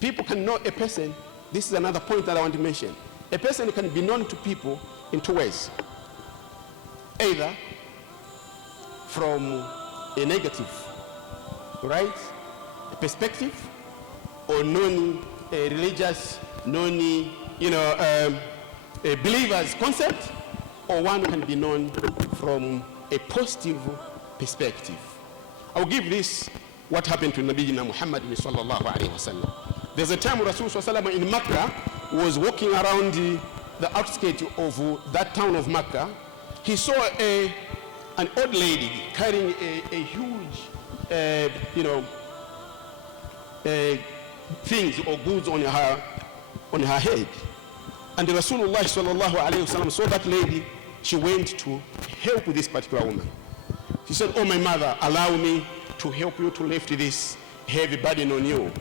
People can know a person. This is another point that I want to mention. A person can be known to people in two ways. Either from a negative, right, a perspective, or known a religious, known, a believer's concept, or one can be known from a positive perspective. I'll give this what happened to Nabiyyina Muhammad sallallahu alayhi wa sallam. There's a time Rasul sallallahu alayhi wa sallam in Makkah was walking around the outskirts of that town of Makkah. He saw an old lady carrying a huge, things or goods on her head. And the Rasulullah sallallahu alayhi wa sallam saw that lady. She went to help this particular woman. She said, "Oh, my mother, allow me to help you to lift this heavy burden on you.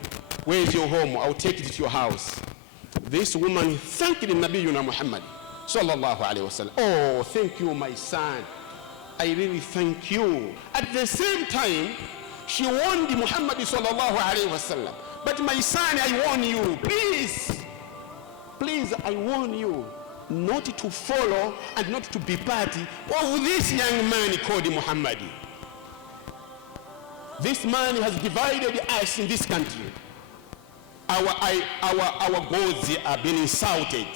Where is your home? I'll take it to your house." This woman thanked the Nabiyyuna Muhammad sallallahu alayhi wa sallam. "Oh, thank you, my son. I really thank you." At the same time, she warned Muhammad sallallahu alayhi wa sallam, "But my son, I warn you, please, I warn you not to follow and not to be party of this young man called Muhammad. This man has divided us in this country. Our gods are being insulted,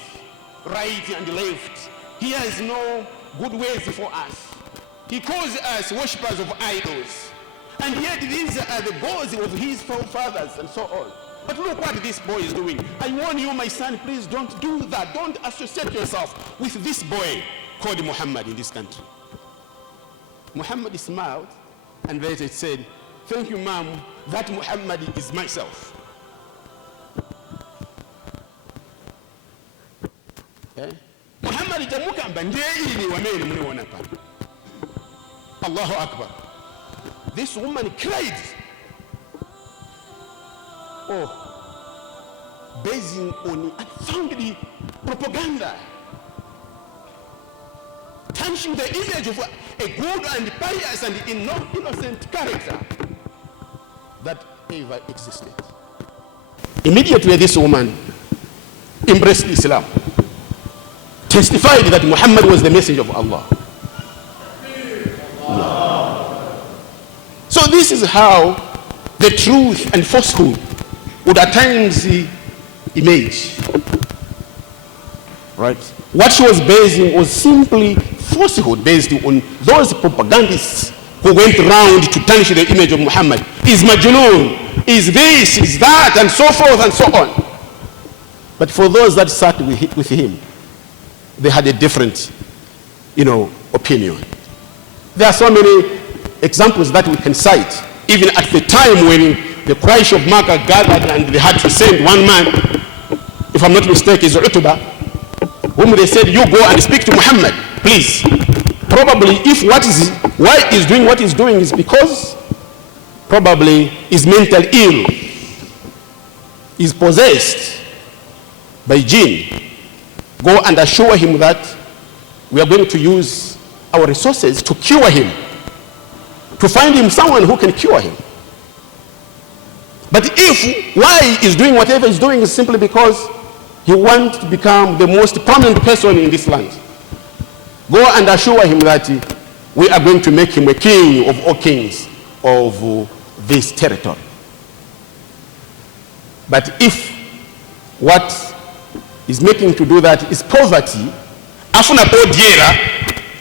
right and left. He has no good ways for us. He calls us worshippers of idols. And yet these are the gods of his forefathers and so on. But look what this boy is doing. I warn you, my son, please don't do that. Don't associate yourself with this boy called Muhammad in this country." Muhammad smiled and then it said, "Thank you, ma'am, that Muhammad is myself." Muhammad jamukamba ndiye wameni mniona pale. Allahu Akbar. This woman cried. Basing on unfounded propaganda, tarnishing the image of a good and pious and innocent character that ever existed. Immediately this woman embraced Islam, testified that Muhammad was the messenger of Allah. So this is how the truth and falsehood would at times emerge. Right? What she was basing was simply falsehood based on those propagandists who went around to tarnish the image of Muhammad. Is Majnun, is this, is that, and so forth and so on. But for those that sat with him, they had a different, opinion. There are so many examples that we can cite. Even at the time when the Quraysh of Makkah gathered and they had to send one man, if I'm not mistaken, is Utbah, whom they said, "You go and speak to Muhammad, please." Probably why he's doing what he's doing is because probably he's mentally ill, is possessed by jinn. Go and assure him that we are going to use our resources to cure him, to find him someone who can cure him. But if why he's doing whatever he's doing is simply because he wants to become the most prominent person in this land, go and assure him that we are going to make him a king of all kings of this territory. But if what is making to do that is poverty, afuna podiera,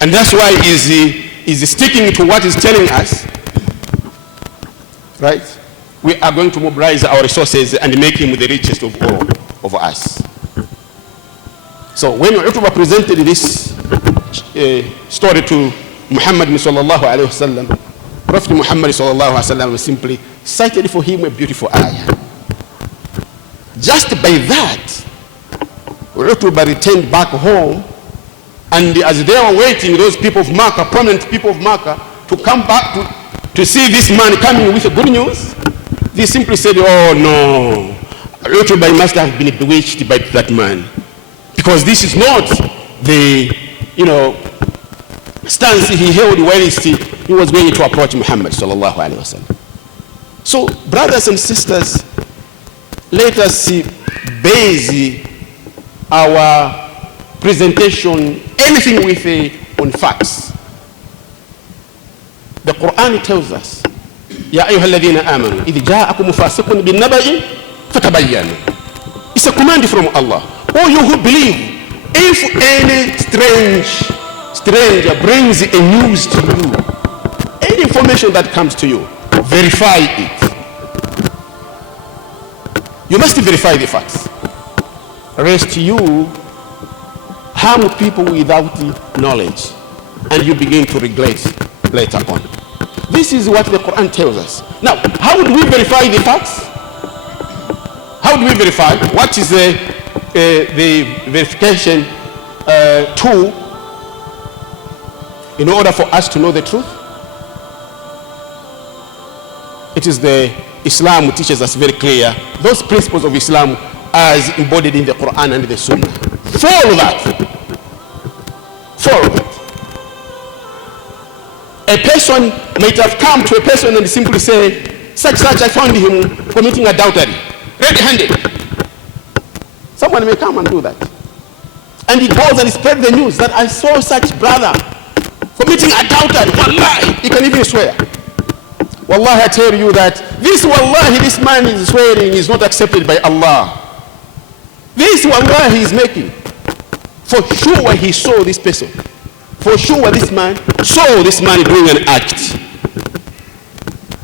and that's why he's sticking to what he's telling us, right? We are going to mobilize our resources and make him the richest of all of us. So when Utbah presented this story to Muhammad sallallahu alayhi wa sallam, Prophet Muhammad sallallahu alayhi wa sallam simply cited for him a beautiful ayah. Just by that, Utbah returned back home, and as they were waiting, those people of Makkah, prominent people of Makkah, to come back to see this man coming with good news, they simply said, "Oh no, Utbah must have been bewitched by that man, because this is not the stance he held when he was going to approach Muhammad sallallahu alaihi wasallam." So brothers and sisters, let us base our presentation, anything with on facts. The Quran tells us, Ya ayyuha alladhina amanu, idh ja'akum fasiqun bin naba'in fatabayyanu. It's a command from Allah. All you who believe, if any stranger brings a news to you, any information that comes to you, verify it. You must verify the facts. Rest you harm people without knowledge, and you begin to regret later on. This is what the Quran tells us. Now, how do we verify the facts? How do we verify? What is the verification tool in order for us to know the truth? It is the Islam who teaches us very clear. Those principles of Islam as embodied in the Quran and the Sunnah. Follow that. Follow that. A person might have come to a person and simply say, such I found him committing adultery, red-handed. Someone may come and do that. And he goes and spread the news that I saw such brother committing adultery. Wallahi, he can even swear. Wallahi, I tell you that this wallahi, this man is swearing is not accepted by Allah. This wallahi he is making. For sure he saw this person. For sure this man saw this man doing an act.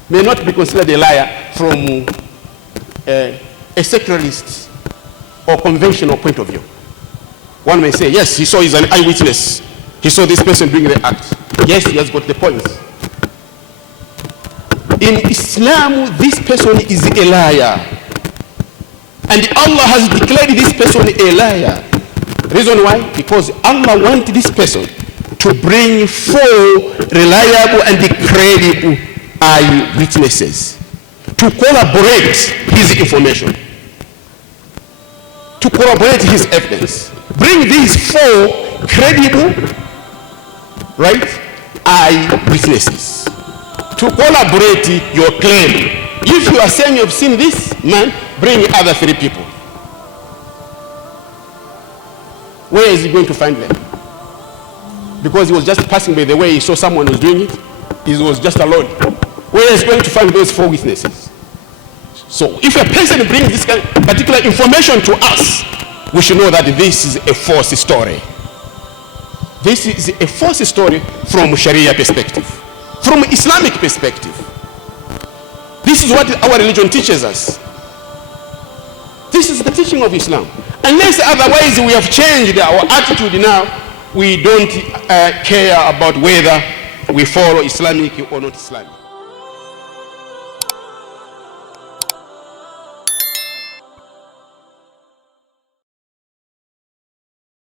May not be considered a liar from a secularist or conventional point of view. One may say, yes, he saw, he's an eyewitness. He saw this person doing the act. Yes, he has got the points. In Islam, this person is a liar. And Allah has declared this person a liar. Reason why? Because Allah wants this person to bring 4 reliable and credible eyewitnesses to corroborate his information, to corroborate his evidence. Bring these 4 credible, right, eyewitnesses to corroborate your claim. If you are saying you have seen this man, bring other 3 people. Where is he going to find them? Because he was just passing by the way, he saw someone was doing it. He was just alone. Where is he going to find those 4 witnesses? So if a person brings this kind of particular information to us, we should know that this is a false story. This is a false story from Sharia perspective, from Islamic perspective. This is what our religion teaches us. This is the teaching of Islam. Unless otherwise we have changed our attitude now, we don't care about whether we follow Islamic or not Islamic.